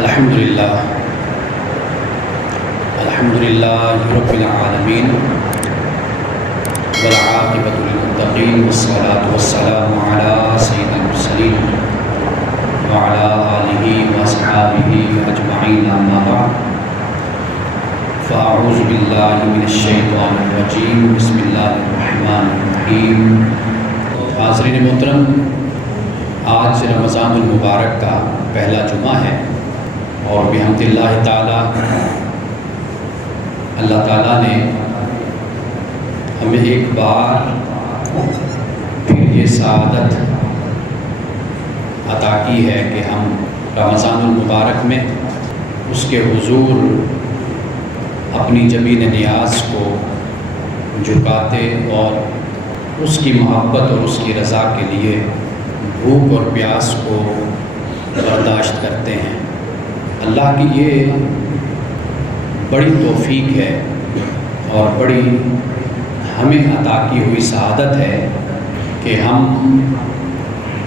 الحمدللہ رب العالمین والعاقبۃ للمتقین والصلاۃ والسلام علی سید المرسلین وعلی آلہ واصحابہ اجمعین اما بعد فاعوذ باللہ من الشیطان الرجیم بسم اللہ الرحمن الرحیم۔ حاضرین محترم، آج رمضان المبارک کا پہلا جمعہ ہے اور بحمد اللہ تعالیٰ اللہ تعالیٰ نے ہمیں ایک بار پھر یہ سعادت عطا کی ہے کہ ہم رمضان المبارک میں اس کے حضور اپنی جبین نیاز کو جھکاتے اور اس کی محبت اور اس کی رضا کے لیے بھوک اور پیاس کو برداشت کرتے ہیں۔ اللہ کی یہ بڑی توفیق ہے اور بڑی ہمیں عطا کی ہوئی سعادت ہے کہ ہم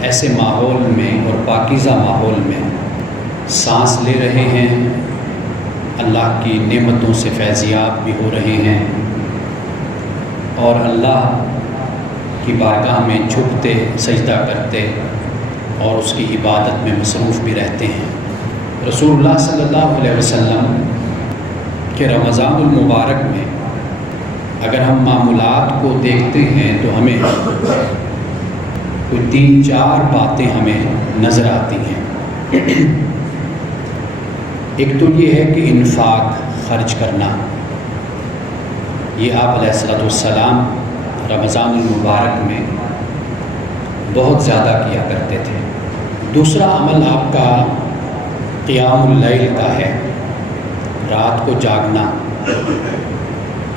ایسے ماحول میں اور پاکیزہ ماحول میں سانس لے رہے ہیں، اللہ کی نعمتوں سے فیضیاب بھی ہو رہے ہیں اور اللہ کی بارگاہ میں جھکتے سجدہ کرتے اور اس کی عبادت میں مصروف بھی رہتے ہیں۔ رسول اللہ صلی اللہ علیہ وسلم کہ رمضان المبارک میں اگر ہم معمولات کو دیکھتے ہیں تو ہمیں کوئی 3-4 باتیں ہمیں نظر آتی ہیں۔ ایک تو یہ ہے کہ انفاق خرچ کرنا، یہ آپ علیہ السلام رمضان المبارک میں بہت زیادہ کیا کرتے تھے۔ دوسرا عمل آپ کا قیام اللیل کا ہے، رات کو جاگنا،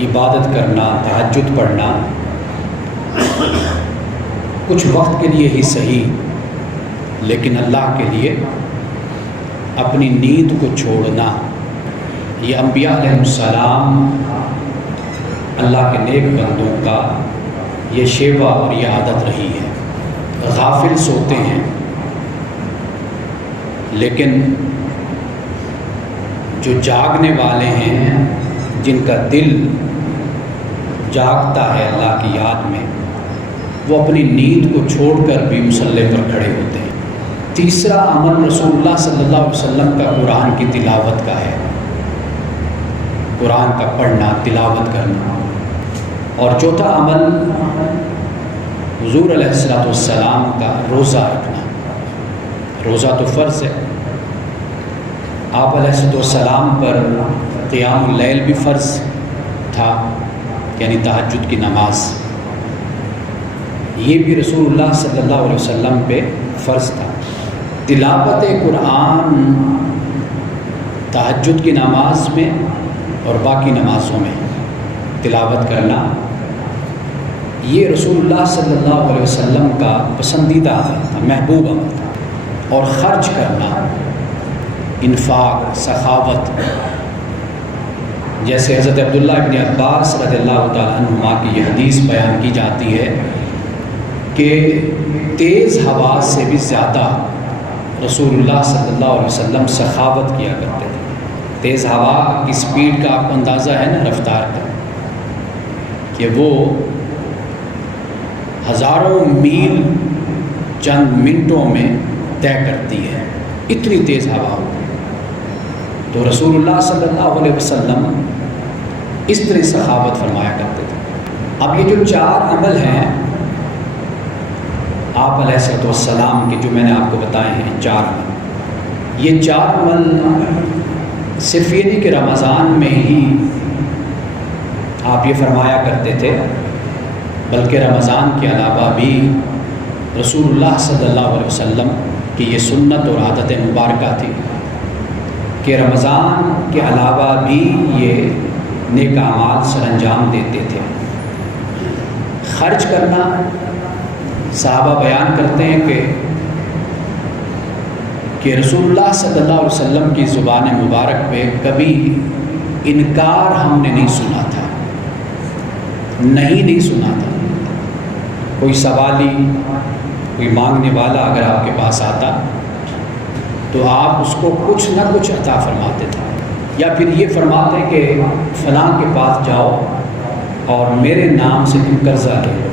عبادت کرنا، تہجد پڑھنا، کچھ وقت کے لیے ہی صحیح لیکن اللہ کے لیے اپنی نیند کو چھوڑنا۔ یہ انبیاء علیہ السلام اللہ کے نیک بندوں کا یہ شیوا اور یہ عادت رہی ہے۔ غافل سوتے ہیں لیکن جو جاگنے والے ہیں، جن کا دل جاگتا ہے اللہ کی یاد میں، وہ اپنی نیند کو چھوڑ کر بھی مصلی پر کھڑے ہوتے ہیں۔ تیسرا عمل رسول اللہ صلی اللہ علیہ وسلم کا قرآن کی تلاوت کا ہے، قرآن کا پڑھنا، تلاوت کرنا۔ اور چوتھا عمل حضور علیہ السلام کا روزہ رکھنا۔ روزہ تو فرض ہے، آپ علیہ السلام پر قیام اللیل بھی فرض تھا، یعنی تہجد کی نماز، یہ بھی رسول اللہ صلی اللہ علیہ وسلم پہ فرض تھا۔ تلاوت قرآن تہجد کی نماز میں اور باقی نمازوں میں تلاوت کرنا، یہ رسول اللہ صلی اللہ علیہ وسلم کا پسندیدہ عمل تھا، محبوب عمل تھا۔ اور خرچ کرنا، انفاق، سخاوت، جیسے حضرت عبداللہ ابن عباس رضی اللہ تعالیٰ عنہما کی یہ حدیث بیان کی جاتی ہے کہ تیز ہوا سے بھی زیادہ رسول اللہ صلی اللہ علیہ وسلم سخاوت کیا کرتے تھے۔ تیز ہوا کی سپیڈ کا آپ کو اندازہ ہے نا، رفتار کا، کہ وہ ہزاروں میل چند منٹوں میں طے کرتی ہے، اتنی تیز ہوا ہو۔ تو رسول اللہ صلی اللہ علیہ وسلم اس طرح سخاوت فرمایا کرتے تھے۔ اب یہ جو 4 عمل ہیں آپ علیہ السلام کے، جو میں نے آپ کو بتائے ہیں 4 عمل، یہ 4 عمل صرف یہ نہیں کہ رمضان میں ہی آپ یہ فرمایا کرتے تھے، بلکہ رمضان کے علاوہ بھی رسول اللہ صلی اللہ علیہ وسلم کی یہ سنت اور عادت مبارکہ تھی کہ رمضان کے علاوہ بھی یہ نیک اعمال سر انجام دیتے تھے۔ خرچ کرنا، صحابہ بیان کرتے ہیں کہ رسول اللہ صلی اللہ علیہ وسلم کی زبان مبارک پہ کبھی انکار ہم نے نہیں سنا تھا، نہیں سنا تھا۔ کوئی سوالی، کوئی مانگنے والا اگر آپ کے پاس آتا تو آپ اس کو کچھ نہ کچھ عطا فرماتے تھے، یا پھر یہ فرماتے کہ فلاں کے پاس جاؤ اور میرے نام سے تم قرضہ لے لو،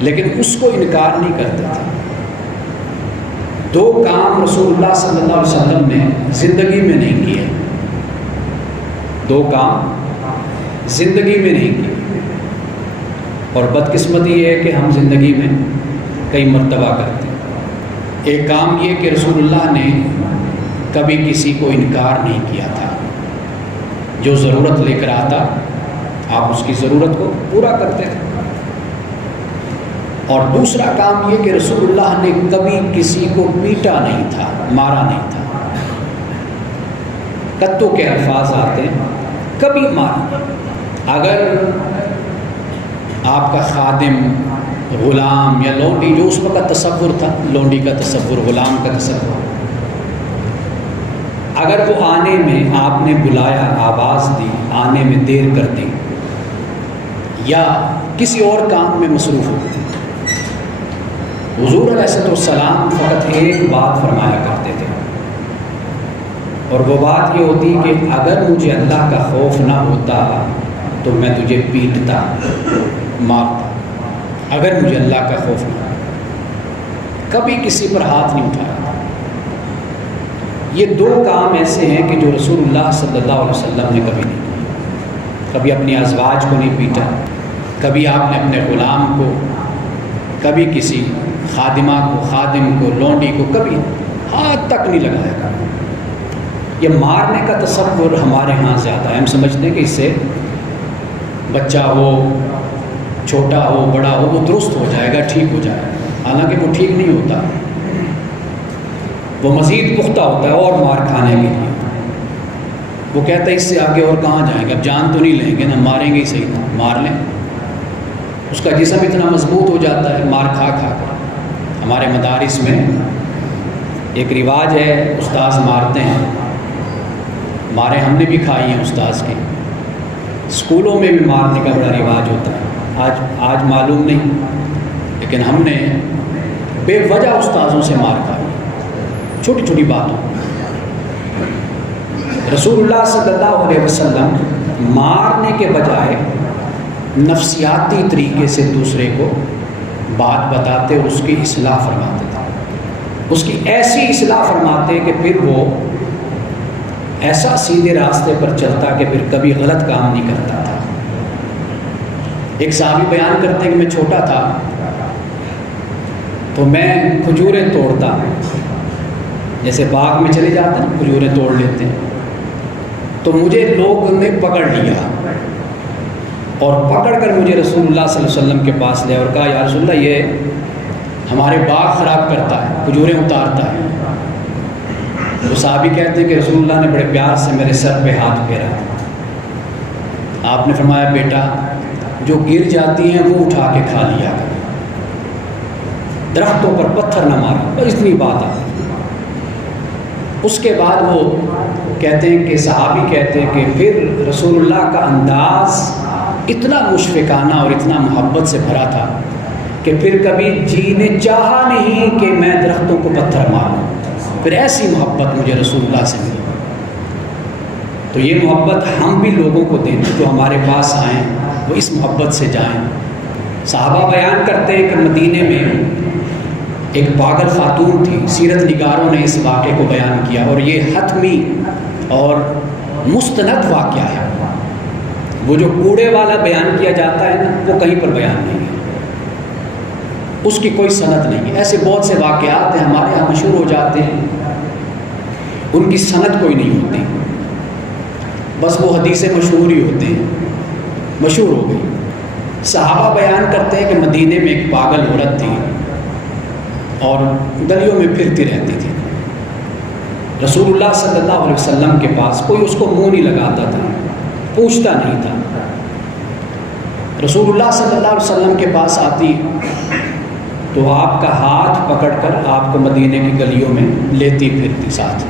لیکن اس کو انکار نہیں کرتے تھے۔ دو کام رسول اللہ صلی اللہ علیہ وسلم نے زندگی میں نہیں کیے، دو کام زندگی میں نہیں کیے، اور بدقسمتی یہ ہے کہ ہم زندگی میں کئی مرتبہ کرتے ہیں۔ ایک کام یہ کہ رسول اللہ نے کبھی کسی کو انکار نہیں کیا تھا، جو ضرورت لے کر آتا آپ اس کی ضرورت کو پورا کرتے تھے۔ اور دوسرا کام یہ کہ رسول اللہ نے کبھی کسی کو پیٹا نہیں تھا، مارا نہیں تھا۔ کتوں کے الفاظ آتے ہیں، کبھی مارا۔ اگر آپ کا خادم، غلام یا لونڈی، جو اس وقت تصور تھا، لونڈی کا تصور، غلام کا تصور، اگر وہ آنے میں آپ نے بلایا، آواز دی، آنے میں دیر کر دی یا کسی اور کام میں مصروف ہو، حضور علیہ السلام فقط ایک بات فرمایا کرتے تھے، اور وہ بات یہ ہوتی کہ اگر مجھے اللہ کا خوف نہ ہوتا تو میں تجھے پیٹتا، مارتا، اگر مجھے اللہ کا خوف نہ ہوتا۔ کبھی کسی پر ہاتھ نہیں اٹھایا۔ یہ دو کام ایسے ہیں کہ جو رسول اللہ صلی اللہ علیہ وسلم نے کبھی نہیں کیا۔ کبھی اپنی ازواج کو نہیں پیٹا، کبھی آپ نے اپنے غلام کو، کبھی کسی خادمہ کو، خادم کو، لونڈی کو کبھی ہاتھ تک نہیں لگایا۔ یہ مارنے کا تصور ہمارے ہاں زیادہ ہے، ہم سمجھتے ہیں کہ اس سے بچہ ہو، چھوٹا ہو، بڑا ہو، وہ درست ہو جائے گا، ٹھیک ہو جائے گا، حالانکہ وہ ٹھیک نہیں ہوتا، وہ مزید پختہ ہوتا ہے اور مار کھانے کے لیے۔ وہ کہتا ہے اس سے آگے اور کہاں جائیں گے، اب جان تو نہیں لیں گے نا، ماریں گے ہی صحیح نا، مار لیں۔ اس کا جسم اتنا مضبوط ہو جاتا ہے مار کھا کھا کر۔ ہمارے مدارس میں ایک رواج ہے، استاذ مارتے ہیں، مارے ہم نے بھی کھائی ہیں استاذ کی، اسکولوں میں بھی مارنے کا بڑا رواج ہوتا ہے۔ آج معلوم نہیں، لیکن ہم نے بے وجہ استاذوں سے مار کھائی، چھوٹی چھوٹی باتوں۔ رسول اللہ صلی اللہ علیہ وسلم مارنے کے بجائے نفسیاتی طریقے سے دوسرے کو بات بتاتے اور اس کی اصلاح فرماتے تھے، اس کی ایسی اصلاح فرماتے کہ پھر وہ ایسا سیدھے راستے پر چلتا کہ پھر کبھی غلط کام نہیں کرتا تھا۔ ایک صحابی بیان کرتے ہیں کہ میں چھوٹا تھا تو میں کھجوریں توڑتا، جیسے باغ میں چلے جاتے ہیں کھجوریں توڑ لیتے ہیں، تو مجھے لوگ نے پکڑ لیا اور پکڑ کر مجھے رسول اللہ صلی اللہ علیہ وسلم کے پاس لے اور کہا یا رسول اللہ یہ ہمارے باغ خراب کرتا ہے، کھجوریں اتارتا ہے۔ وہ صحابی کہتے ہیں کہ رسول اللہ نے بڑے پیار سے میرے سر پہ ہاتھ پھیرا، آپ نے فرمایا بیٹا جو گر جاتی ہیں وہ اٹھا کے کھا لیا کر، درختوں پر پتھر نہ مارا، بس اتنی بات آتی۔ اس کے بعد وہ کہتے ہیں کہ صحابی کہتے ہیں کہ پھر رسول اللہ کا انداز اتنا مشفقانہ اور اتنا محبت سے بھرا تھا کہ پھر کبھی جی نے چاہا نہیں کہ میں درختوں کو پتھر ماروں، پھر ایسی محبت مجھے رسول اللہ سے ملی۔ تو یہ محبت ہم بھی لوگوں کو دیں، جو ہمارے پاس آئیں وہ اس محبت سے جائیں۔ صحابہ بیان کرتے ہیں کہ مدینے میں ایک پاگل خاتون تھی، سیرت نگاروں نے اس واقعے کو بیان کیا، اور یہ حتمی اور مستند واقعہ ہے۔ وہ جو کوڑے والا بیان کیا جاتا ہے نا، وہ کہیں پر بیان نہیں ہے، اس کی کوئی سند نہیں ہے۔ ایسے بہت سے واقعات ہیں ہمارے یہاں مشہور ہو جاتے ہیں، ان کی سند کوئی نہیں ہوتی، بس وہ حدیثیں مشہور ہی ہوتے ہیں، مشہور ہو گئی۔ صحابہ بیان کرتے ہیں کہ مدینے میں ایک پاگل عورت تھی اور گلیوں میں پھرتی رہتی تھی۔ رسول اللہ صلی اللہ علیہ وسلم کے پاس کوئی اس کو منہ نہیں لگاتا تھا، پوچھتا نہیں تھا۔ رسول اللہ صلی اللہ علیہ وسلم کے پاس آتی تو آپ کا ہاتھ پکڑ کر آپ کو مدینے کی گلیوں میں لیتی پھرتی ساتھ،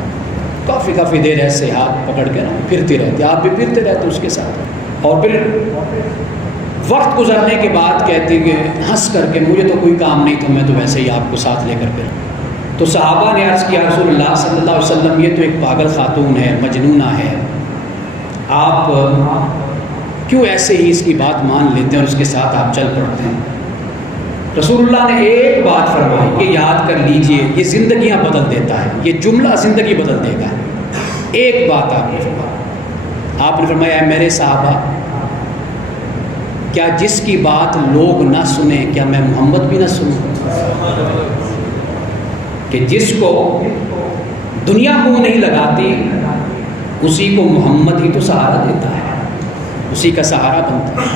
کافی دیر ایسے ہاتھ پکڑ کے پھرتی رہتی، آپ بھی پھرتے رہتے اس کے ساتھ۔ اور پھر وقت گزرنے کے بعد کہتی کہ ہنس کر کے مجھے تو کوئی کام نہیں تھا، میں تو ویسے ہی آپ کو ساتھ لے کر پھر تو صحابہ نے عرض کیا رسول اللہ صلی اللہ علیہ وسلم یہ تو ایک پاگل خاتون ہے، مجنونہ ہے، آپ کیوں ایسے ہی اس کی بات مان لیتے ہیں اور اس کے ساتھ آپ چل پڑتے ہیں؟ رسول اللہ نے ایک بات فرمائی، یہ یاد کر لیجئے، یہ زندگیاں بدل دیتا ہے، یہ جملہ زندگی بدل دے گا۔ ایک بات آپ نے فرمایا، آپ نے فرمایا اے میرے صحابہ، کیا جس کی بات لوگ نہ سنیں کیا میں محمد بھی نہ سنوں؟ کہ جس کو دنیا منہ نہیں لگاتی اسی کو محمد ہی تو سہارا دیتا ہے، اسی کا سہارا بنتا ہے۔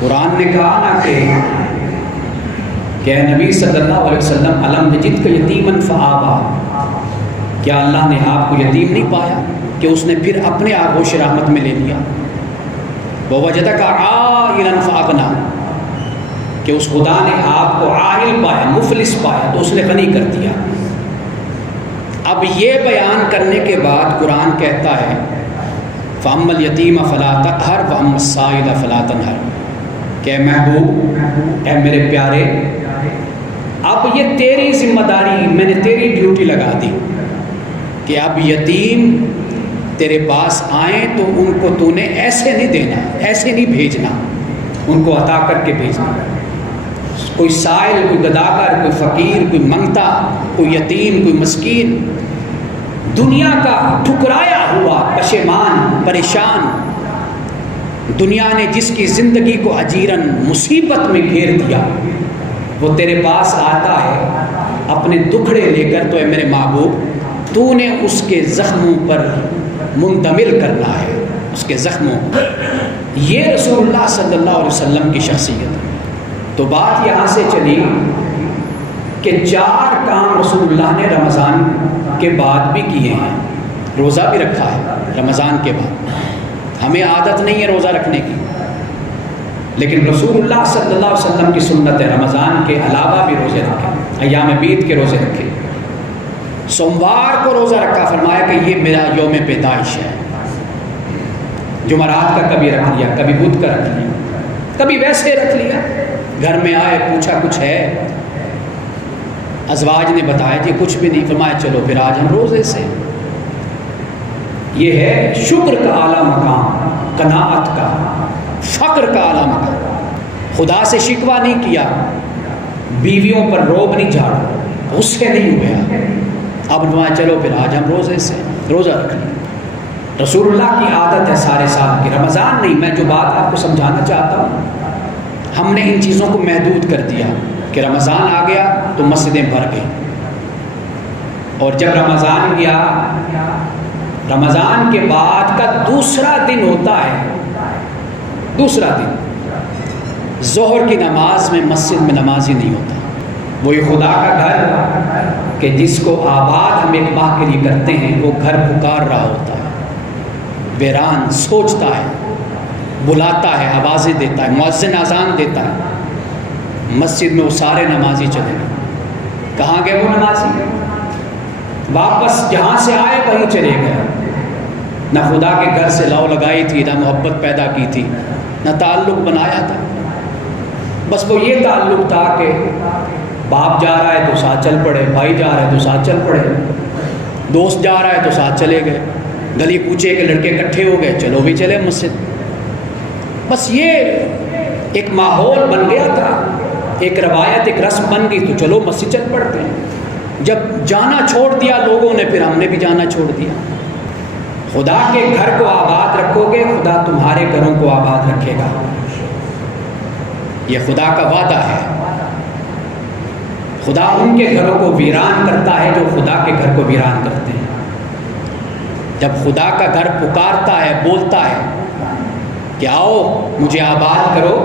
قرآن نے کہا نا کہ اے نبی صلی اللہ علیہ وسلم الم نجدک یتیما فآویٰ، کیا اللہ نے آپ کو یتیم نہیں پایا کہ اس نے پھر اپنے آغوش رحمت میں لے لیا؟ ووجدک عائلا فاغنیٰ، کہ اس خدا نے آپ کو عائل پایا، مفلس پایا تو اس نے غنی کر دیا۔ اب یہ بیان کرنے کے بعد قرآن کہتا ہے فَأَمَّا الْيَتِيمَ فَلَا تَقْهَرْ وَأَمَّا السَّائِلَ فَلَا تَنْهَرْ، کہ محبوب، اے میرے پیارے، اب یہ تیری ذمہ داری، میں نے تیری ڈیوٹی لگا دی کہ اب یتیم تیرے پاس آئیں تو ان کو تو نے ایسے نہیں دینا، ایسے نہیں بھیجنا، ان کو عطا کر کے بھیجنا۔ کوئی سائل، کوئی گداگر، کوئی فقیر، کوئی منگتا، کوئی یتیم، کوئی مسکین، دنیا کا ٹھکرایا ہوا، پشیمان، پریشان، دنیا نے جس کی زندگی کو اجیرن مصیبت میں گھیر دیا، وہ تیرے پاس آتا ہے اپنے دکھڑے لے کر، تو اے میرے محبوب تو نے اس کے زخموں پر منتمل کرنا ہے، اس کے زخموں پر۔ یہ رسول اللہ صلی اللہ علیہ وسلم کی شخصیت ہے۔ تو بات یہاں سے چلی کہ 4 کام رسول اللہ نے رمضان کے بعد بھی کیے ہیں۔ روزہ بھی رکھا ہے رمضان کے بعد، ہمیں عادت نہیں ہے روزہ رکھنے کی، لیکن رسول اللہ صلی اللہ علیہ وسلم کی سنت ہے رمضان کے علاوہ بھی روزے رکھے، ایام بیت کے روزے رکھے۔ سوموار کو روزہ رکھا، فرمایا کہ یہ میرا یوم پیدائش ہے۔ جمعرات کا کبھی رکھ لیا، کبھی بدھ کا رکھ لیا، کبھی ویسے رکھ لیا۔ گھر میں آئے پوچھا کچھ ہے، ازواج نے بتایا جی کچھ بھی نہیں، فرمایا چلو پھر آج ہم روزے سے۔ یہ ہے شکر کا اعلیٰ مقام، قناعت کا، فقر کا اعلیٰ مقام۔ خدا سے شکوہ نہیں کیا، بیویوں پر روب نہیں جھاڑا، غصے نہیں ہوئے، اب فرمایا چلو پھر آج ہم روزے سے روزہ رکھ لیں۔ رسول اللہ کی عادت ہے سارے سال کی، رمضان نہیں۔ میں جو بات آپ کو سمجھانا چاہتا ہوں، ہم نے ان چیزوں کو محدود کر دیا کہ رمضان آ گیا تو مسجدیں بھر گئیں، اور جب رمضان گیا، رمضان کے بعد کا دوسرا دن ہوتا ہے، دوسرا دن ظہر کی نماز میں مسجد میں نمازی نہیں ہوتا۔ وہی خدا کا گھر کہ جس کو آباد ہم ایک ماہ کے لیے کرتے ہیں، وہ گھر پکار رہا ہوتا ہے، ویران، سوچتا ہے، بلاتا ہے، آوازیں دیتا ہے، مؤذن اذان دیتا ہے، مسجد میں وہ سارے نمازی چلے گئے۔ کہاں گئے وہ نمازی؟ واپس جہاں سے آئے وہیں چلے گئے۔ نہ خدا کے گھر سے لو لگائی تھی، نہ محبت پیدا کی تھی، نہ تعلق بنایا تھا، بس وہ یہ تعلق تھا کہ باپ جا رہا ہے تو ساتھ چل پڑے، بھائی جا رہا ہے تو ساتھ چل پڑے، دوست جا رہا ہے تو ساتھ چلے گئے، گلی کوچے کے لڑکے اکٹھے ہو گئے، چلو بھی چلے مسجد۔ بس یہ ایک ماحول بن گیا تھا، ایک روایت، ایک رسم بن گئی، تو چلو مسجد چل پڑتے ہیں۔ جب جانا چھوڑ دیا لوگوں نے، پھر ہم نے بھی جانا چھوڑ دیا۔ خدا کے گھر کو آباد رکھو گے، خدا تمہارے گھروں کو آباد رکھے گا، یہ خدا کا وعدہ ہے۔ خدا ان کے گھروں کو ویران کرتا ہے جو خدا کے گھر کو ویران کرتے ہیں۔ جب خدا کا گھر پکارتا ہے، بولتا ہے کہ آؤ مجھے آباد کرو،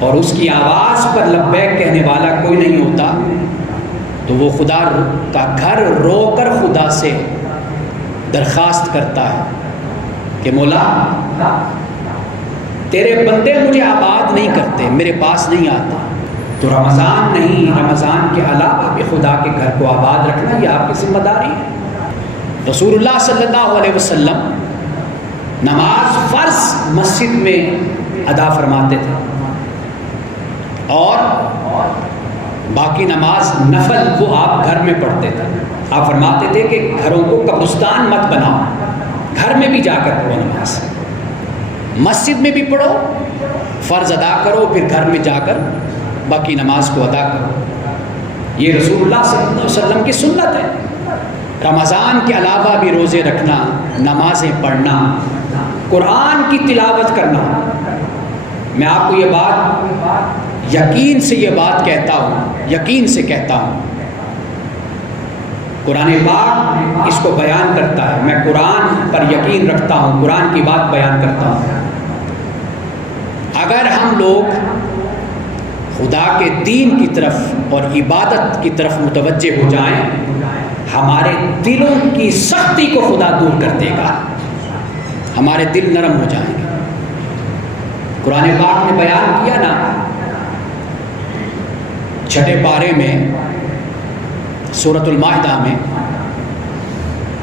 اور اس کی آواز پر لبیک کہنے والا کوئی نہیں ہوتا، تو وہ خدا کا گھر رو کر خدا سے درخواست کرتا ہے کہ مولا تیرے بندے مجھے آباد نہیں کرتے، میرے پاس نہیں آتے۔ تو رمضان نہیں، رمضان کے علاوہ بھی خدا کے گھر کو آباد رکھنا یہ آپ کی ذمہ داری ہے۔ رسول اللہ صلی اللہ علیہ وسلم نماز فرض مسجد میں ادا فرماتے تھے، اور باقی نماز نفل وہ آپ گھر میں پڑھتے تھے. آپ فرماتے تھے کہ گھروں کو قبرستان مت بناؤ، گھر میں بھی جا کر پڑھو نماز، مسجد میں بھی پڑھو، فرض ادا کرو، پھر گھر میں جا کر باقی نماز کو ادا کرو. یہ رسول اللہ صلی اللہ علیہ وسلم کی سنت ہے. رمضان کے علاوہ بھی روزے رکھنا، نمازیں پڑھنا، قرآن کی تلاوت کرنا. میں آپ کو یہ بات یقین سے یہ بات کہتا ہوں، یقین سے کہتا ہوں، قرآن پاک اس کو بیان کرتا ہے. میں قرآن پر یقین رکھتا ہوں، قرآن کی بات بیان کرتا ہوں. اگر ہم لوگ خدا کے دین کی طرف اور عبادت کی طرف متوجہ ہو جائیں، ہمارے دلوں کی سختی کو خدا دور کر دے گا، ہمارے دل نرم ہو جائیں گے. قرآن پاک نے بیان کیا نا 6 پارے میں سورۃ المائدہ میں،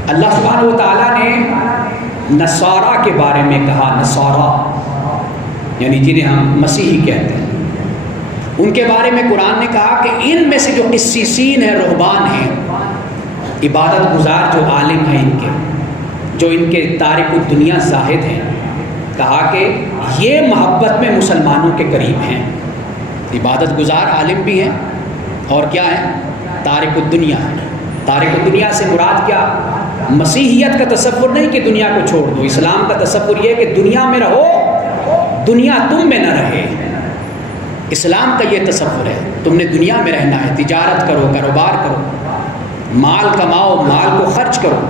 اللہ سبحانہ و تعالیٰ نے نصارہ کے بارے میں کہا. نصارہ یعنی جنہیں ہم مسیحی کہتے ہیں، ان کے بارے میں قرآن نے کہا کہ ان میں سے جو قسیسین ہیں، رہبان ہیں، عبادت گزار جو عالم ہیں، ان کے جو ان کے تارک الدنیا زاہد ہیں، کہا کہ یہ محبت میں مسلمانوں کے قریب ہیں. عبادت گزار عالم بھی ہیں اور کیا ہیں؟ تارک الدنیا. تارک الدنیا سے مراد کیا؟ مسیحیت کا تصور نہیں کہ دنیا کو چھوڑ دو. اسلام کا تصور یہ کہ دنیا میں رہو، دنیا تم میں نہ رہے. اسلام کا یہ تصور ہے تم نے دنیا میں رہنا ہے، تجارت کرو، کاروبار کرو، مال کماؤ، مال کو خرچ کرو،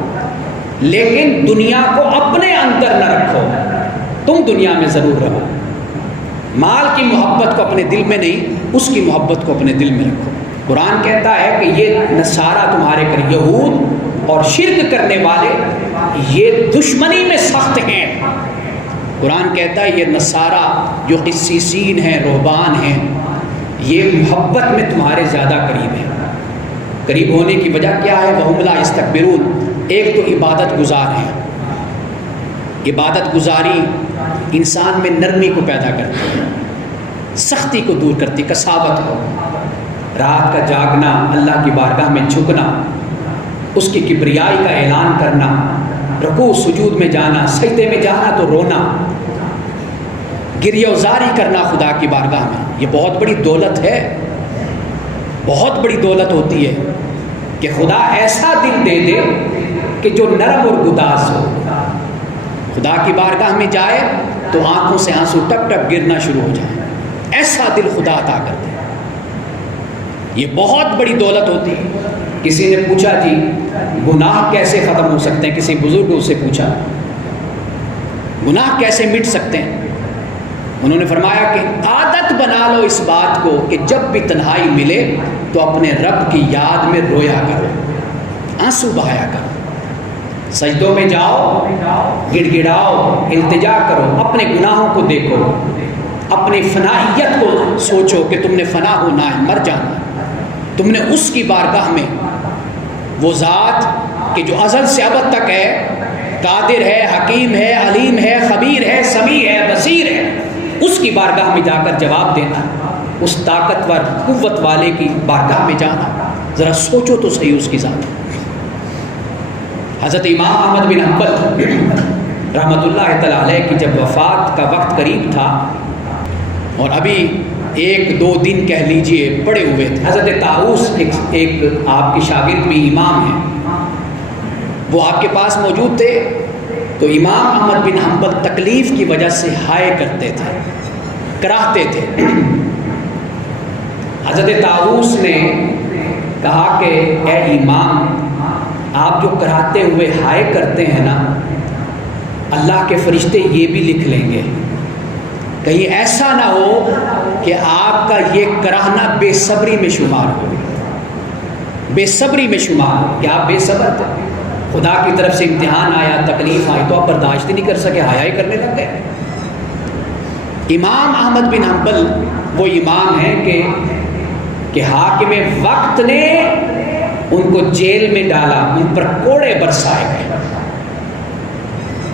لیکن دنیا کو اپنے اندر نہ رکھو. تم دنیا میں ضرور رہو، مال کی محبت کو اپنے دل میں نہیں، اس کی محبت کو اپنے دل میں رکھو. قرآن کہتا ہے کہ یہ نصارہ تمہارے کر، یہود اور شرک کرنے والے یہ دشمنی میں سخت ہیں. قرآن کہتا ہے یہ نصارہ جو قسیسین ہیں، رہبان ہیں، یہ محبت میں تمہارے زیادہ قریب ہیں. قریب ہونے کی وجہ کیا ہے؟ وَهُمْ لَا يَسْتَكْبِرُونَ. ایک تو عبادت گزار ہیں. عبادت گزاری انسان میں نرمی کو پیدا کرتی ہے، سختی کو دور کرتی، کساوت کو. رات کا جاگنا، اللہ کی بارگاہ میں جھکنا، اس کی کبریائی کا اعلان کرنا، رکوع سجود میں جانا، سجدے میں جانا تو رونا، گریہ وزاری کرنا خدا کی بارگاہ میں، یہ بہت بڑی دولت ہے. بہت بڑی دولت ہوتی ہے کہ خدا ایسا دل دے دے کہ جو نرم اور گداز ہو. خدا کی بارگاہ میں جائے تو آنکھوں سے آنسو ٹپ ٹپ گرنا شروع ہو جائے. ایسا دل خدا عطا کر دے. یہ بہت بڑی دولت ہوتی ہے. کسی نے پوچھا جی گناہ کیسے ختم ہو سکتے ہیں؟ کسی بزرگ سے پوچھا گناہ کیسے مٹ سکتے ہیں؟ انہوں نے فرمایا کہ عادت بنا لو اس بات کو کہ جب بھی تنہائی ملے تو اپنے رب کی یاد میں رویا کرو، آنسو بہایا کرو، سجدوں میں جاؤ، گڑ گڑاؤ، التجا کرو، اپنے گناہوں کو دیکھو، اپنی فنائیت کو سوچو کہ تم نے فنا ہونا ہے، مر جانا ہے. تم نے اس کی بارگاہ میں وہ ذات کہ جو ازل سے ابد تک ہے، قادر ہے، حکیم ہے، علیم ہے، خبیر ہے، سمیع ہے، بصیر ہے، اس کی بارگاہ میں جا کر جواب دینا، اس طاقتور قوت والے کی بارگاہ میں جانا. ذرا سوچو تو صحیح اس کی ذات. حضرت امام احمد بن حنبل رحمۃ اللہ تعالیٰ علیہ کی جب وفات کا وقت قریب تھا اور ابھی 1-2 دن کہہ لیجئے پڑے ہوئے تھے، حضرت طاؤس ایک آپ کے شاگرد بھی امام ہیں، وہ آپ کے پاس موجود تھے. تو امام احمد بن حنبل تکلیف کی وجہ سے ہائے کرتے تھے، کراہتے تھے. حضرت طاؤس نے کہا کہ اے امام، آپ جو کراہتے ہوئے ہائے کرتے ہیں نا، اللہ کے فرشتے یہ بھی لکھ لیں گے. کہیں ایسا نہ ہو کہ آپ کا یہ کراہنا بے صبری میں شمار ہو، بے صبری میں شمار ہو کہ آپ بے صبر تھے. خدا کی طرف سے امتحان آیا، تکلیف آئی تو آپ برداشت ہی نہیں کر سکے، حیا ہی کرنے لگ گئے. امام احمد بن حنبل وہ امام ہیں کہ حاکم وقت نے ان کو جیل میں ڈالا، ان پر کوڑے برسائے گئے.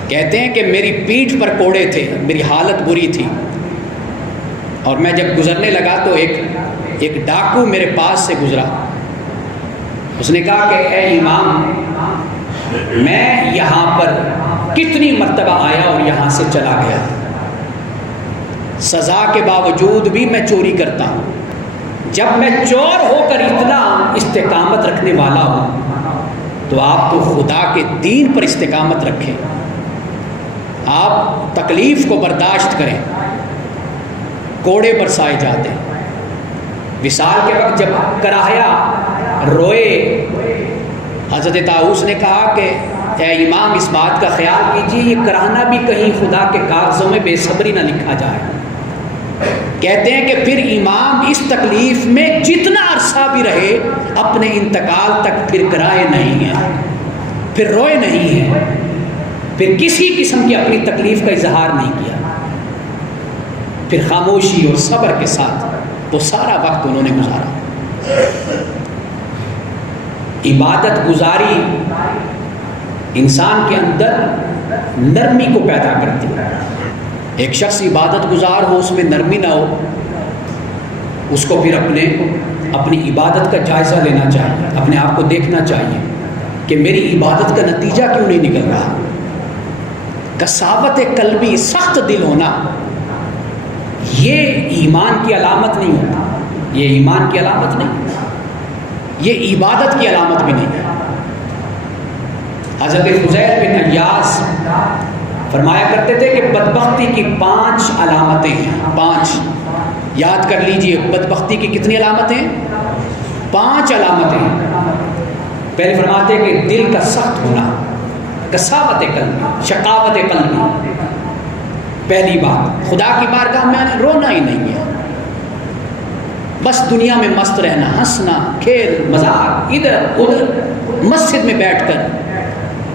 کہتے ہیں کہ میری پیٹھ پر کوڑے تھے، میری حالت بری تھی، اور میں جب گزرنے لگا تو ایک ایک ڈاکو میرے پاس سے گزرا، اس نے کہا کہ اے امام، میں یہاں پر کتنی مرتبہ آیا اور یہاں سے چلا گیا، سزا کے باوجود بھی میں چوری کرتا ہوں، جب میں چور ہو کر اتنا استقامت رکھنے والا ہوں تو آپ تو خدا کے دین پر استقامت رکھیں، آپ تکلیف کو برداشت کریں، کوڑے برسائے جاتے ہیں۔ وصال کے وقت جب کراہیا روئے، حضرت طاؤس نے کہا کہ اے امام اس بات کا خیال کیجیے یہ کراہنا بھی کہیں خدا کے کاغذوں میں بے صبری نہ لکھا جائے۔ کہتے ہیں کہ پھر امام اس تکلیف میں جتنا عرصہ بھی رہے اپنے انتقال تک پھر کرائے نہیں ہیں، پھر روئے نہیں ہیں، پھر کسی قسم کی اپنی تکلیف کا اظہار نہیں کیا، پھر خاموشی اور صبر کے ساتھ وہ سارا وقت انہوں نے گزارا۔ عبادت گزاری انسان کے اندر نرمی کو پیدا کرتی ہے۔ ایک شخص عبادت گزار ہو، اس میں نرمی نہ ہو، اس کو پھر اپنی عبادت کا جائزہ لینا چاہیے، اپنے آپ کو دیکھنا چاہیے کہ میری عبادت کا نتیجہ کیوں نہیں نکل رہا۔ کساوت قلبی، سخت دل ہونا، یہ ایمان کی علامت نہیں ہوتی، یہ ایمان کی علامت نہیں، یہ عبادت کی علامت بھی نہیں ہے۔ حضرت فضیل بن عیاض فرمایا کرتے تھے کہ بدبختی کی 5 علامتیں ہیں، 5 یاد کر لیجئے۔ بدبختی کی کتنی علامتیں؟ 5 علامتیں۔ پہلے فرماتے ہیں کہ دل کا سخت ہونا، کساوت قلبی، شقاوت قلبی۔ پہلی بات، خدا کی بارگاہ میں رونا ہی نہیں ہے، بس دنیا میں مست رہنا، ہنسنا، کھیل مذاق، ادھر ادھر، مسجد میں بیٹھ کر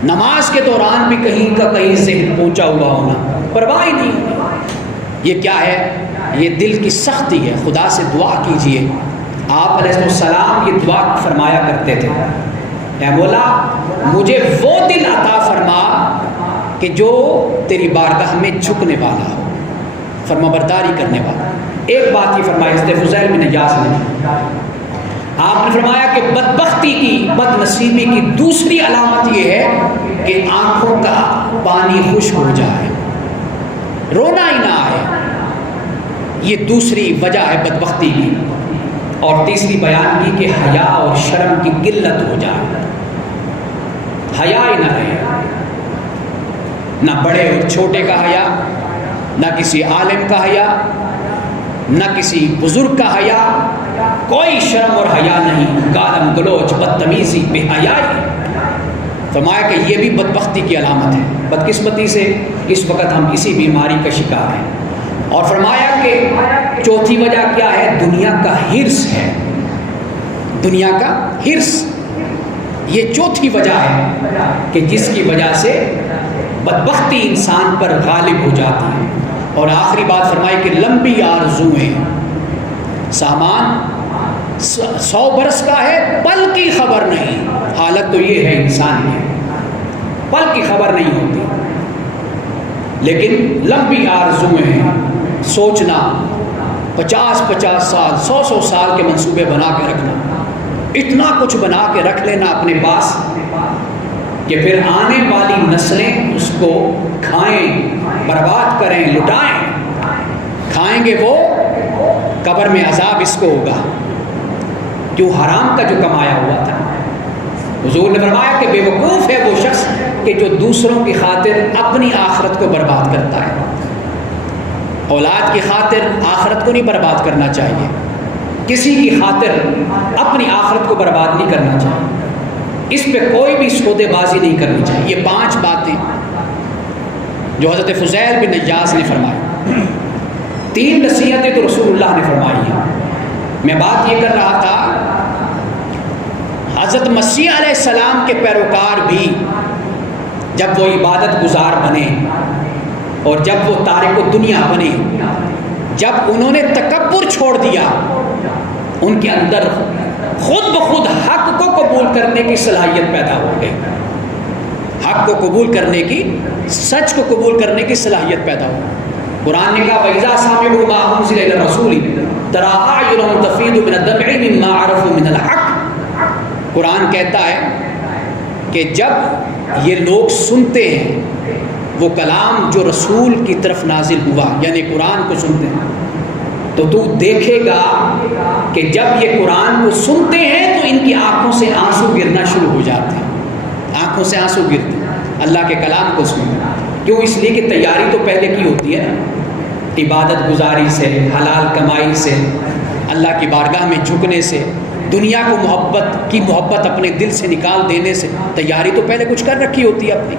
نماز کے دوران بھی کہیں کا کہیں ذہن پہنچا ہوا ہونا، پرواہ ہی نہیں ہوتی۔ یہ کیا ہے؟ یہ دل کی سختی ہے۔ خدا سے دعا کیجئے۔ آپ علیہ السلام یہ دعا فرمایا کرتے تھے، اے مولا مجھے وہ دل عطا فرما کہ جو تیری بارگاہ میں جھکنے والا ہو، فرما برداری کرنے والا۔ ایک بات یہ فرمائی حضرت فضیل بن عیاض نے، آپ نے فرمایا کہ بدبختی کی، بد نصیبی کی دوسری علامت یہ ہے کہ آنکھوں کا پانی خشک ہو جائے، رونا ہی نہ آئے، یہ دوسری وجہ ہے بدبختی کی۔ اور تیسری بیان کی کہ حیا اور شرم کی قلت ہو جائے، حیا ہی نہ رہے، نہ بڑے اور چھوٹے کا حیا، نہ کسی عالم کا حیا، نہ کسی بزرگ کا حیا، کوئی شرم اور حیا نہیں، گالم گلوچ، بدتمیزی، بے حیائی۔ فرمایا کہ یہ بھی بدبختی کی علامت ہے۔ بدقسمتی سے اس وقت ہم اسی بیماری کا شکار ہیں۔ اور فرمایا کہ چوتھی وجہ کیا ہے؟ دنیا کا حرص ہے، دنیا کا حرص، یہ چوتھی وجہ ہے کہ جس کی وجہ سے بدبختی انسان پر غالب ہو جاتی ہے۔ اور آخری بات فرمائی کہ لمبی آرزوئیں، سامان 100 برس کا ہے، پل کی خبر نہیں۔ حالت تو یہ ہے انسان کی، پل کی خبر نہیں ہوتی، لیکن لمبی آرزوئیں، سوچنا 50 سال، 100 سال کے منصوبے بنا کے رکھنا، اتنا کچھ بنا کے رکھ لینا اپنے پاس کہ پھر آنے والی نسلیں اس کو کھائیں، برباد کریں، لٹائیں، کھائیں گے وہ، قبر میں عذاب اس کو ہوگا، کیوں؟ حرام کا جو کمایا ہوا تھا۔ حضور نے فرمایا کہ بے وقوف ہے وہ شخص کہ جو دوسروں کی خاطر اپنی آخرت کو برباد کرتا ہے۔ اولاد کی خاطر آخرت کو نہیں برباد کرنا چاہیے، کسی کی خاطر اپنی آخرت کو برباد نہیں کرنا چاہیے، اس پہ کوئی بھی سودے بازی نہیں کرنی چاہیے۔ یہ 5 باتیں جو حضرت فضیل بن عیاض نے فرمائی، 3 نصیحتیں تو رسول اللہ نے فرمائی ہیں۔ میں بات یہ کر رہا تھا، حضرت مسیح علیہ السلام کے پیروکار بھی جب وہ عبادت گزار بنے اور جب وہ تارک دنیا بنے، جب انہوں نے تکبر چھوڑ دیا، ان کے اندر خود بخود حق کو قبول کرنے کی صلاحیت پیدا ہو گئی، حق کو قبول کرنے کی، سچ کو قبول کرنے کی صلاحیت پیدا ہو۔ قرآن نے کہا وَإِذَا سَمِعُوا مَا أُنزِلَ إِلَى الرَّسُولِ ترى أعينهم تفيض من الدمع مما عرفوا من الحق. قرآن کہتا ہے کہ جب یہ لوگ سنتے ہیں وہ کلام جو رسول کی طرف نازل ہوا، یعنی قرآن کو سنتے ہیں، تو دیکھے گا کہ جب یہ قرآن کو سنتے ہیں تو ان کی آنکھوں سے آنسو گرنا شروع ہو جاتے ہیں، آنکھوں سے آنسو گرتے ہیں اللہ کے کلام کو سنتے. کیوں؟ اس لیے کہ تیاری تو پہلے کی ہوتی ہے نا، عبادت گزاری سے، حلال کمائی سے، اللہ کی بارگاہ میں جھکنے سے، دنیا کو محبت اپنے دل سے نکال دینے سے. تیاری تو پہلے کچھ کر رکھی ہوتی ہے اپنی.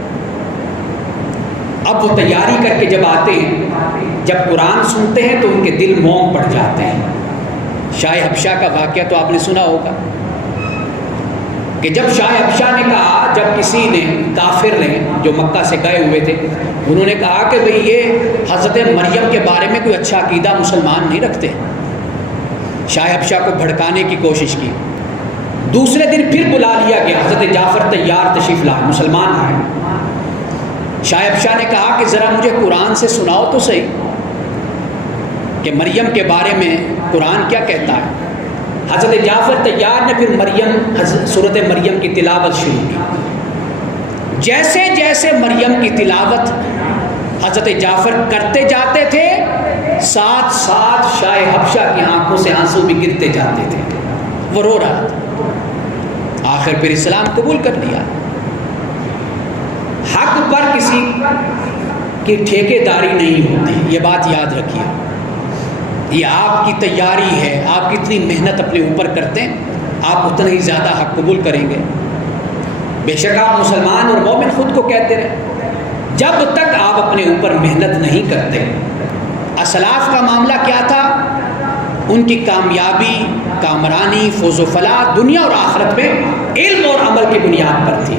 اب وہ تیاری کر کے جب آتے ہیں، جب قرآن سنتے ہیں تو ان کے دل موم پڑ جاتے ہیں. شاہ حبشہ کا واقعہ تو آپ نے سنا ہوگا کہ جب شاہ حبشہ نے کہا، جب کسی نے کافر نے جو مکہ سے گئے ہوئے تھے انہوں نے کہا کہ بھئی یہ حضرت مریم کے بارے میں کوئی اچھا عقیدہ مسلمان نہیں رکھتے. شاہ حبشہ کو بھڑکانے کی کوشش کی. دوسرے دن پھر بلا لیا گیا، حضرت جعفر طیار تشریف لائے، مسلمان آئے. شاہ حبشہ نے کہا کہ ذرا مجھے قرآن سے سناؤ تو صحیح کہ مریم کے بارے میں قرآن کیا کہتا ہے. حضرت جعفر طیار نے پھر سورۃ مریم کی تلاوت شروع کی. جیسے جیسے مریم کی تلاوت حضرت جعفر کرتے جاتے تھے، ساتھ ساتھ شاہ حبشہ کی آنکھوں سے آنسو بھی گرتے جاتے تھے. وہ رو رہا تھا. آخر پھر اسلام قبول کر لیا. حق پر کسی کی ٹھیکے داری نہیں ہوتی، یہ بات یاد رکھیے. یہ آپ کی تیاری ہے، آپ کتنی محنت اپنے اوپر کرتے ہیں آپ اتنا ہی زیادہ حق قبول کریں گے. بے شک آپ مسلمان اور مومن خود کو کہتے رہے، جب تک آپ اپنے اوپر محنت نہیں کرتے. اسلاف کا معاملہ کیا تھا؟ ان کی کامیابی، کامرانی، فوز و فلاح دنیا اور آخرت میں علم اور عمل کی بنیاد پر تھی.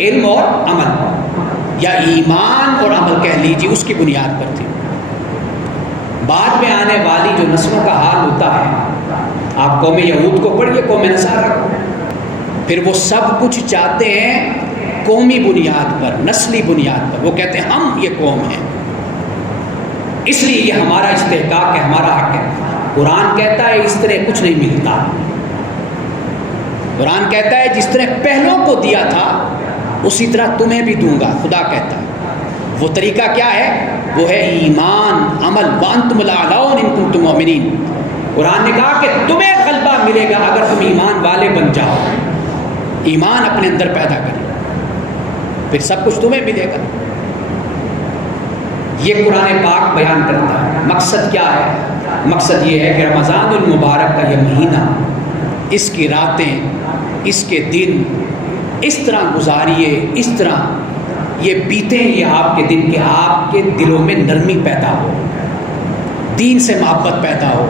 علم اور عمل، یا ایمان اور عمل کہہ لیجیے، اس کی بنیاد پر تھی. بعد میں آنے والی جو نسلوں کا حال ہوتا ہے، آپ قوم یہود کو پڑھیے، قوم نصارہ کو، پھر وہ سب کچھ چاہتے ہیں قومی بنیاد پر، نسلی بنیاد پر. وہ کہتے ہیں ہم یہ قوم ہیں، اس لیے یہ ہمارا استحقاق ہے، ہمارا حق ہے. قرآن کہتا ہے اس طرح کچھ نہیں ملتا. قرآن کہتا ہے جس طرح پہلوں کو دیا تھا اسی طرح تمہیں بھی دوں گا. خدا کہتا ہے. وہ طریقہ کیا ہے؟ وہ ہے ایمان، عمل. وانتم الاعلون ان کنتم مؤمنین. قرآن نے کہا کہ تمہیں غلبہ ملے گا اگر تم ایمان والے بن جاؤ. ایمان اپنے اندر پیدا کرو، پھر سب کچھ تمہیں ملے گا. یہ قرآن پاک بیان کرتا ہے. مقصد کیا ہے؟ مقصد یہ ہے کہ رمضان المبارک کا یہ مہینہ، اس کی راتیں، اس کے دن اس طرح گزاریے، اس طرح یہ بیتیں یہ آپ کے دن کہ آپ کے دلوں میں نرمی پیدا ہو، دین سے محبت پیدا ہو،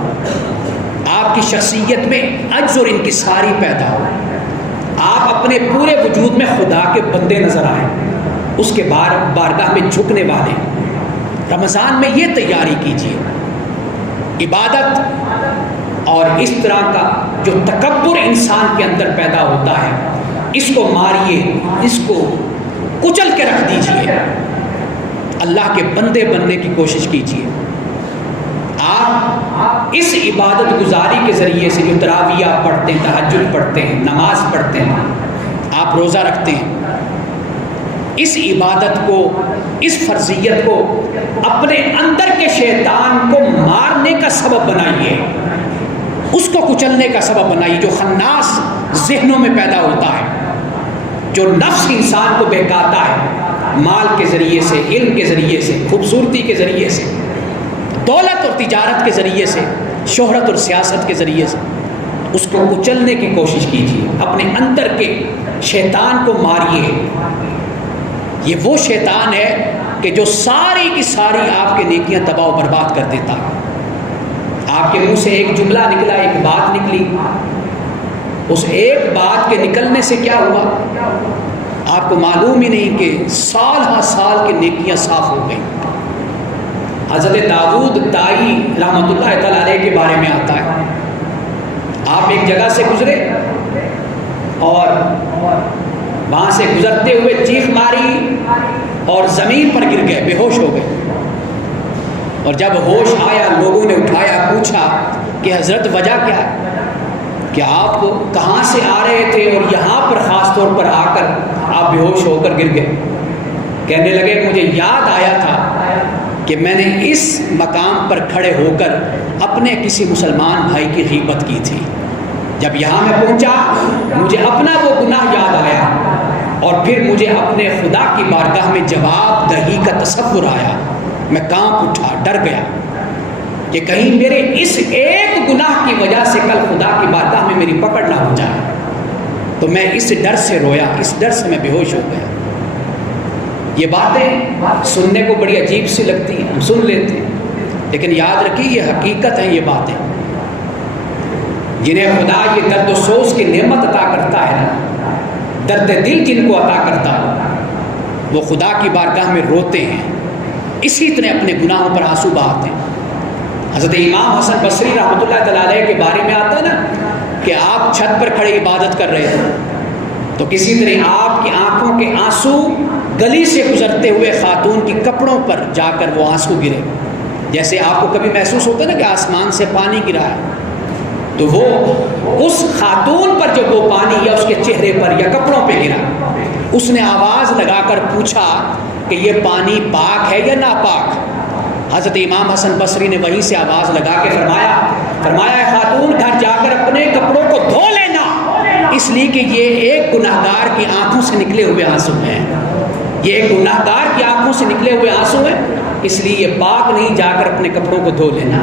آپ کی شخصیت میں عجز اور انکساری پیدا ہو، آپ اپنے پورے وجود میں خدا کے بندے نظر آئیں، اس کے بارگاہ میں جھکنے والے. رمضان میں یہ تیاری کیجیے. عبادت اور اس طرح کا جو تکبر انسان کے اندر پیدا ہوتا ہے، اس کو ماریے، اس کو کچل کے رکھ دیجیے. اللہ کے بندے بننے کی کوشش کیجیے. آپ اس عبادت گزاری کے ذریعے سے جو تراویح پڑھتے ہیں، تہجد پڑھتے ہیں، نماز پڑھتے ہیں، آپ روزہ رکھتے ہیں، اس عبادت کو، اس فرضیت کو اپنے اندر کے شیطان کو مارنے کا سبب بنائیے، اس کو کچلنے کا سبب بنائیے جو خناس ذہنوں میں پیدا ہوتا ہے، جو نفس انسان کو بہکاتا ہے مال کے ذریعے سے، علم کے ذریعے سے، خوبصورتی کے ذریعے سے، دولت اور تجارت کے ذریعے سے، شہرت اور سیاست کے ذریعے سے. اس کو کچلنے کی کوشش کیجیے. اپنے اندر کے شیطان کو ماریے. یہ وہ شیطان ہے کہ جو ساری کی ساری آپ کے نیکیاں تباہ و برباد کر دیتا ہے. آپ کے منہ سے ایک جملہ نکلا، ایک بات نکلی، اس ایک بات کے نکلنے سے کیا ہوا آپ کو معلوم ہی نہیں کہ سال ہا سال کی نیکیاں صاف ہو گئیں. حضرت داؤد دائی رحمۃ اللہ تعالیٰ علیہ کے بارے میں آتا ہے، آپ ایک جگہ سے گزرے اور وہاں سے گزرتے ہوئے چیخ ماری اور زمین پر گر گئے، بے ہوش ہو گئے. اور جب ہوش آیا لوگوں نے اٹھایا، پوچھا کہ حضرت وجہ کیا ہے کہ آپ کہاں سے آ رہے تھے اور یہاں پر خاص طور پر آ کر آپ بے ہوش ہو کر گر گئے؟ کہنے لگے مجھے یاد آیا تھا کہ میں نے اس مقام پر کھڑے ہو کر اپنے کسی مسلمان بھائی کی غیبت کی تھی. جب یہاں میں پہنچا مجھے اپنا وہ گناہ یاد آیا اور پھر مجھے اپنے خدا کی بارگاہ میں جواب دہی کا تصور آیا. میں کانپ اٹھا، ڈر گیا کہ کہیں میرے اس ایک گناہ کی وجہ سے کل خدا کی بارگاہ میں میری پکڑ نہ ہو جائے. تو میں اس ڈر سے رویا، اس ڈر سے میں بے ہوش ہو گیا. یہ باتیں سننے کو بڑی عجیب سی لگتی ہیں، ہم سن لیتے ہیں، لیکن یاد رکھیے یہ حقیقت ہیں. یہ باتیں جنہیں خدا یہ درد و سوز کی نعمت عطا کرتا ہے نا، درد دل جن کو عطا کرتا ہے، وہ خدا کی بارگاہ میں روتے ہیں، اسی طرح اپنے گناہوں پر آنسو بہاتے ہیں. حضرت امام حسن بصری رحمۃ اللہ تعالیٰ علیہ کے بارے میں آتا ہے نا کہ آپ چھت پر کھڑے عبادت کر رہے تھے تو کسی طرح آپ کی آنکھوں کے آنسو گلی سے گزرتے ہوئے خاتون کی کپڑوں پر جا کر وہ آنسو گرے. جیسے آپ کو کبھی محسوس ہوتا ہے نا کہ آسمان سے پانی گرا ہے، تو وہ اس خاتون پر جب وہ پانی یا اس کے چہرے پر یا کپڑوں پہ گرا، اس نے آواز لگا کر پوچھا کہ یہ پانی پاک ہے یا ناپاک؟ حضرت امام حسن بصری نے وہیں سے آواز لگا کے فرمایا خاتون گھر جا کر اپنے کپڑوں کو دھو لینا، اس لیے کہ یہ ایک گناہگار کی آنکھوں سے نکلے ہوئے آنسو ہیں. یہ ایک گناہگار کی آنکھوں سے نکلے ہوئے آنسو ہیں، اس لیے یہ پاک نہیں، جا کر اپنے کپڑوں کو دھو لینا.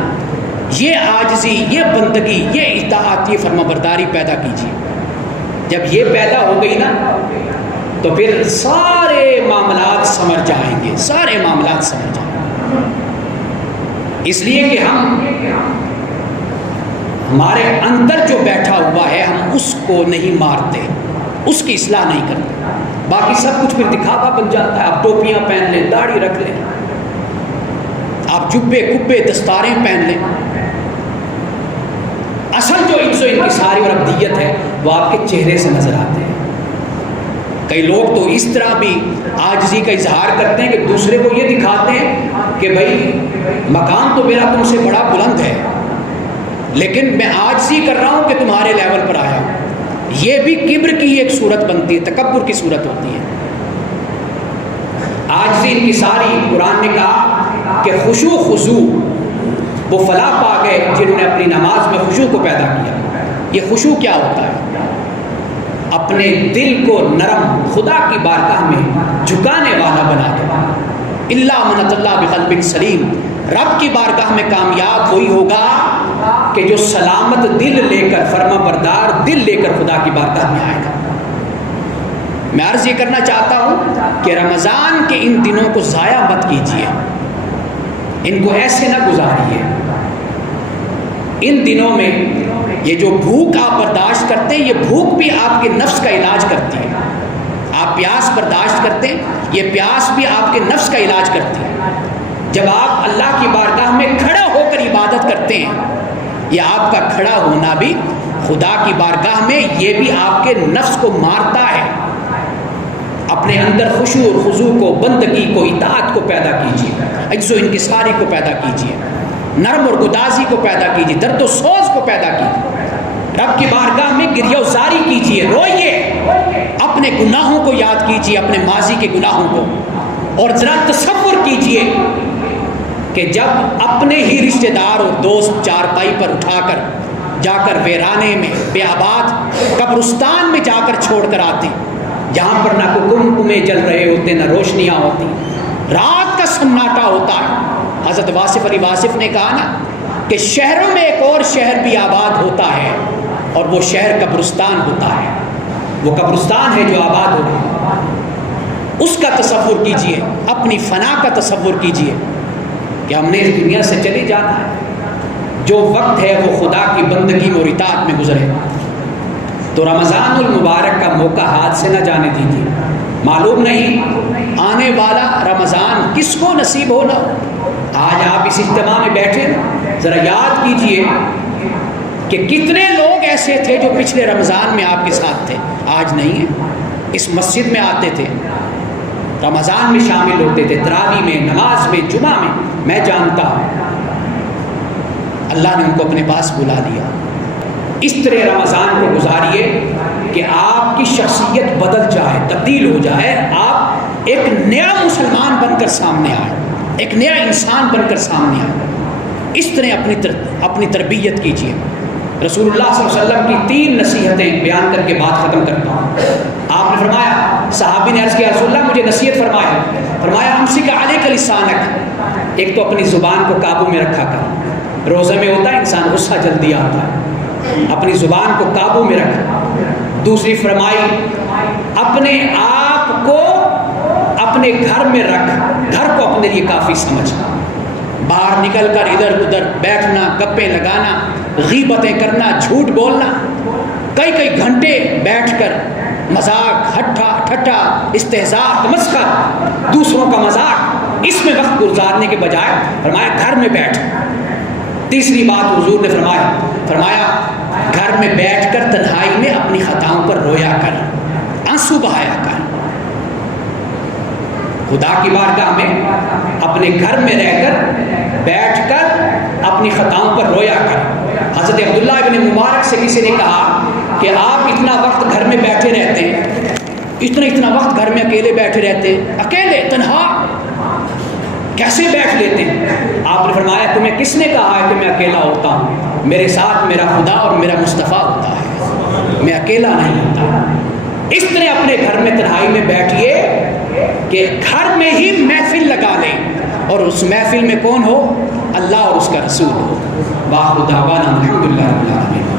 یہ عاجزی، یہ بندگی، یہ اطاعت، یہ فرمانبرداری پیدا کیجیے. جب یہ پیدا ہو گئی نا تو پھر سارے معاملات سمجھ جائیں گے، سارے معاملات سمجھ جائیں گے. اس لیے کہ ہمارے اندر جو بیٹھا ہوا ہے ہم اس کو نہیں مارتے، اس کی اصلاح نہیں کرتے. باقی سب کچھ پھر دکھاوا بن جاتا ہے. آپ ٹوپیاں پہن لیں، داڑھی رکھ لیں، آپ جبے کبے دستاریں پہن لیں، اصل جو عز و انکساری اور ابدیت ہے وہ آپ کے چہرے سے نظر آتے ہیں. کئی لوگ تو اس طرح بھی عاجزی کا اظہار کرتے ہیں کہ دوسرے کو یہ دکھاتے ہیں کہ بھائی مقام تو میرا تم سے بڑا بلند ہے لیکن میں عاجزی کر رہا ہوں کہ تمہارے لیول پر آیا ہوں. یہ بھی کبر کی ایک صورت بنتی ہے، تکبر کی صورت ہوتی ہے. عاجزی انکساری، قرآن نے کہا کہ خشوع خضوع وہ فلاح پا گئے جنہوں نے اپنی نماز میں خشوع کو پیدا کیا. یہ خشوع کیا ہوتا ہے؟ اپنے دل کو نرم خدا کی بارگاہ میں جھکانے والا بنا دو. الا من اتى الله بقلب سلیم، رب کی بارگاہ میں کامیاب وہی ہوگا کہ جو سلامت دل لے کر، فرما بردار دل لے کر خدا کی بارگاہ میں آئے گا. میں عرض یہ کرنا چاہتا ہوں کہ رمضان کے ان دنوں کو ضائع مت کیجیے، ان کو ایسے نہ گزاریے. ان دنوں میں یہ جو بھوک آپ برداشت کرتے ہیں، یہ بھوک بھی آپ کے نفس کا علاج کرتی ہے. آپ پیاس برداشت کرتے ہیں، یہ پیاس بھی آپ کے نفس کا علاج کرتی ہے. جب آپ اللہ کی بارگاہ میں کھڑے ہو کر عبادت کرتے ہیں، یہ آپ کا کھڑا ہونا بھی خدا کی بارگاہ میں یہ بھی آپ کے نفس کو مارتا ہے. اپنے اندر خشوع اور خضوع کو، بندگی کو، اطاعت کو پیدا کیجیے، عجز و انکساری کو پیدا کیجیے، نرم اور گدازی کو پیدا کیجیے، درد و سوز کو پیدا کیجیے. رب کی بارگاہ میں گریہ و زاری کیجیے، روئیے، اپنے گناہوں کو یاد کیجیے، اپنے ماضی کے گناہوں کو. اور ذرا تصور کیجیے کہ جب اپنے ہی رشتہ دار اور دوست چارپائی پر اٹھا کر جا کر ویرانے میں، بے آباد قبرستان میں جا کر چھوڑ کر آتے، جہاں پر نہ کمکمے جل رہے ہوتے، نہ روشنیاں ہوتی، رات کا سناٹا ہوتا ہے. حضرت واصف علی واصف نے کہا نا کہ شہروں میں ایک اور شہر بھی آباد ہوتا ہے اور وہ شہر قبرستان ہوتا ہے. وہ قبرستان ہے جو آباد ہو رہا ہے. اس کا تصور کیجئے، اپنی فنا کا تصور کیجئے کہ ہم نے اس دنیا سے چلے جانا ہے. جو وقت ہے وہ خدا کی بندگی اور اطاعت میں گزرے. تو رمضان المبارک کا موقع ہاتھ سے نہ جانے دیجیے. معلوم نہیں آنے والا رمضان کس کو نصیب ہونا. آج آپ اس اجتماع میں بیٹھے، ذرا یاد کیجئے کہ کتنے لوگ ایسے تھے جو پچھلے رمضان میں آپ کے ساتھ تھے، آج نہیں ہیں. اس مسجد میں آتے تھے، رمضان میں شامل ہوتے تھے، تراویح میں، نماز میں، جمعہ میں. میں جانتا ہوں اللہ نے ان کو اپنے پاس بلا لیا۔ اس طرح رمضان کو گزاریے کہ آپ کی شخصیت بدل جائے، تبدیل ہو جائے، آپ ایک نیا مسلمان بن کر سامنے آئے، ایک نیا انسان بن کر سامنے آئے۔ اس طرح اپنی تربیت کیجیے۔ رسول اللہ صلی اللہ علیہ وسلم کی 3 نصیحتیں بیان کر کے بات ختم کرتا ہوں۔ آپ نے فرمایا، صحابی نے عرض کیا رسول اللہ مجھے نصیحت فرمایا امسک علیک لسانک، ایک تو اپنی زبان کو قابو میں رکھا کر۔ روزے میں ہوتا ہے انسان غصہ جلدی آتا ہے، اپنی زبان کو قابو میں رکھ۔ دوسری فرمائی اپنے آپ کو اپنے گھر میں رکھ، گھر کو اپنے لیے کافی سمجھ۔ باہر نکل کر ادھر ادھر بیٹھنا، گپیں لگانا، غیبتیں کرنا، جھوٹ بولنا، کئی گھنٹے بیٹھ کر مذاق، ٹھٹا، استہزاء، تمسخر، دوسروں کا مذاق، اس میں وقت گزارنے کے بجائے فرمایا گھر میں بیٹھ۔ تیسری بات حضور نے فرمایا گھر میں بیٹھ کر تنہائی میں اپنی خطاؤں پر رویا کر، آنسو بہایا کر۔ خدا کی بارگاہ میں اپنے گھر میں رہ کر بیٹھ کر اپنی خطاؤں پر رویا کر۔ حضرت عبداللہ ابن مبارک سے کسی نے کہا کہ آپ اتنا وقت گھر میں بیٹھے رہتے ہیں، اتنا وقت گھر میں اکیلے بیٹھے رہتے ہیں، اکیلے تنہا کیسے بیٹھ لیتے ہیں؟ آپ نے فرمایا تمہیں کس نے کہا ہے کہ میں اکیلا ہوتا ہوں؟ میرے ساتھ میرا خدا اور میرا مصطفیٰ ہوتا ہے، میں اکیلا نہیں ہوتا۔ اس طرح اپنے گھر میں تنہائی میں بیٹھیے کہ گھر میں ہی محفل لگا لیں، اور اس محفل میں کون ہو؟ اللہ اور اس کا رسول ہو۔ واخر دعوانا الحمدللہ رب العالمین۔